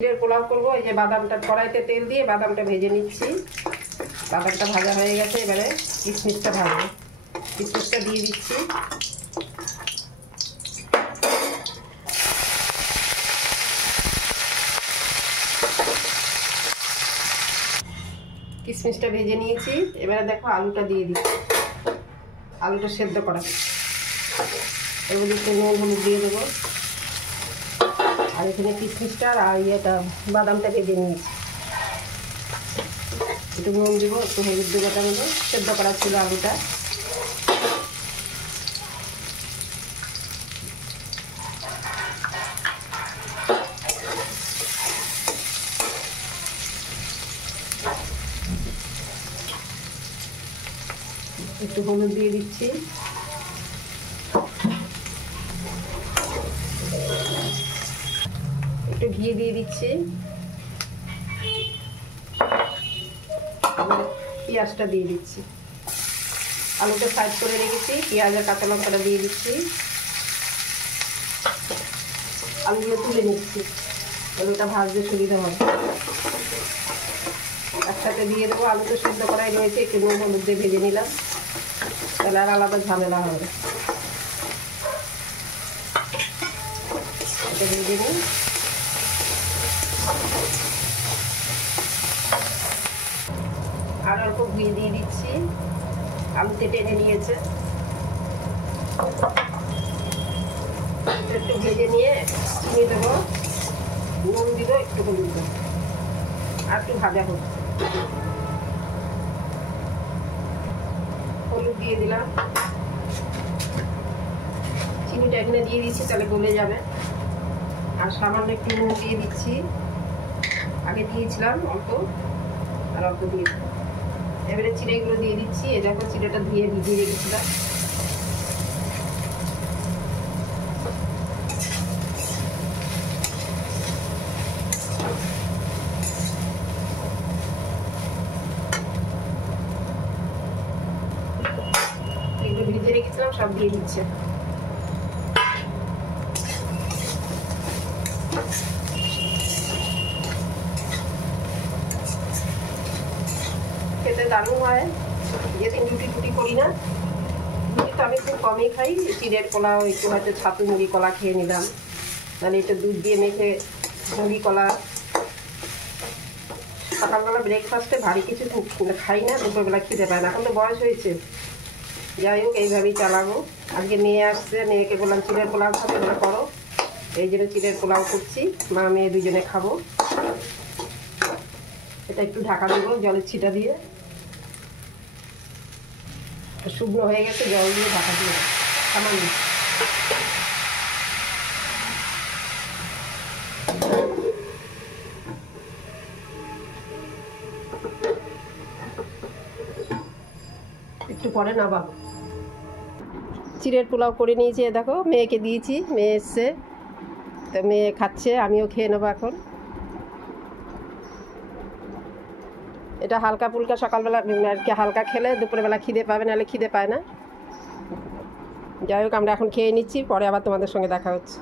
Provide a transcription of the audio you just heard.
চিড়ের পোলাও করবো। এই যে বাদামটা কড়াইতে তেল দিয়ে বাদামটা ভেজে নিচ্ছি। বাদামটা ভাজা হয়ে গেছে, এবারে কিশমিশটা ভাজবো। কিশমিশটা দিয়ে দিচ্ছি। কিশমিশটা ভেজে নিয়েছি, এবারে দেখো আলুটা দিয়ে দিচ্ছি। আলুটা সেদ্ধ করা, এর মধ্যে একটু নুন হলুদ দিয়ে দেবো। আর এখানে কিশমিশটা আর ইয়েটা বাদামটা ভেজে নিয়েছি। একটু নুন দিব, একটু হলুদ দেবো। তার মধ্যে সেদ্ধ করা ছিল আলুটা। একটু হলুদ দিয়ে দিচ্ছি। একটু ঘি দিয়ে দিচ্ছি। পেঁয়াজটা দিয়ে দিচ্ছি। আলুটা সাইড করে রেখেছি, পেঁয়াজ আর কাঁচা লঙ্কাটা দিয়ে দিচ্ছি। আলুগুলো তুলে নিচ্ছি, আলুটা ভাজতে সুবিধা হবে। একসাথে দিয়ে দেবো। আলু তো সেদ্ধ করাই রয়েছে, একটু নুন হলুদ দিয়ে ভেজে নিলাম, তাহলে আর আলাদা ঝামেলা হবে। এটা ভেজে নিই। আর অল্প ঘি দিয়ে দিচ্ছি, আলুতে টেনে নিয়েছে। একটু ভেজে নিয়ে চিনি দেবো, নুন দিব, একটু হলুদ দেবো, আর একটু ভাজা হোক। হলুদ দিয়ে দিলাম, চিনিটা এখানে দিয়ে দিচ্ছি, তাহলে গলে যাবে। আর সামান্য একটু নুন দিয়ে দিচ্ছি, আগে দিয়েছিলাম অল্প, আর অল্প দিয়ে দেবো। এবারে চিড়েগুলো দিয়ে দিচ্ছি। এই দেখো চিড়েটা ধুয়ে ভিজিয়ে রেখেছিলাম। এগুলো ভিজিয়ে রেখেছিলাম, সব দিয়ে দিচ্ছে। খেতে দারুণ হয়। যেদিন রুটি টুটি করি না, রুটি তো আমি খুব কমই খাই। চিড়ের পোলাও একটু হয়তো ছাতু মুড়ি কলা খেয়ে নিলাম, মানে একটু দুধ দিয়ে মেখে মুড়ি কলা। সকালবেলা ব্রেকফাস্টে ভারী কিছু খাই না, দুপুরবেলা খেতে পায় না। এখন তো বয়স হয়েছে, যাই হোক এইভাবেই চালাবো। আজকে মেয়ে আসছে, মেয়েকে বললাম চিড়ের পোলাও খাবে, ওরা করো। এই জন্য চিড়ের পোলাও করছি, মা মেয়ে দুজনে খাবো। এটা একটু ঢাকা দেবো জলের ছিটা দিয়ে। শুকনো হয়ে গেছে, জল দিয়ে ঢাকা দিয়ে সামান্য। একটু পরে নামাবো। চিড়ের পোলাও করে নিয়েছি, দেখো মেয়েকে দিয়েছি, মেয়ে এসছে, তো মেয়ে খাচ্ছে, আমিও খেয়ে নেবো এখন। এটা হালকা ফুলকা সকালবেলা আর কি, হালকা খেলে দুপুরবেলা খিদে পাবে, নাহলে খিদে পায় না। যাই হোক আমরা এখন খেয়ে নিচ্ছি, পরে আবার তোমাদের সঙ্গে দেখা হচ্ছে।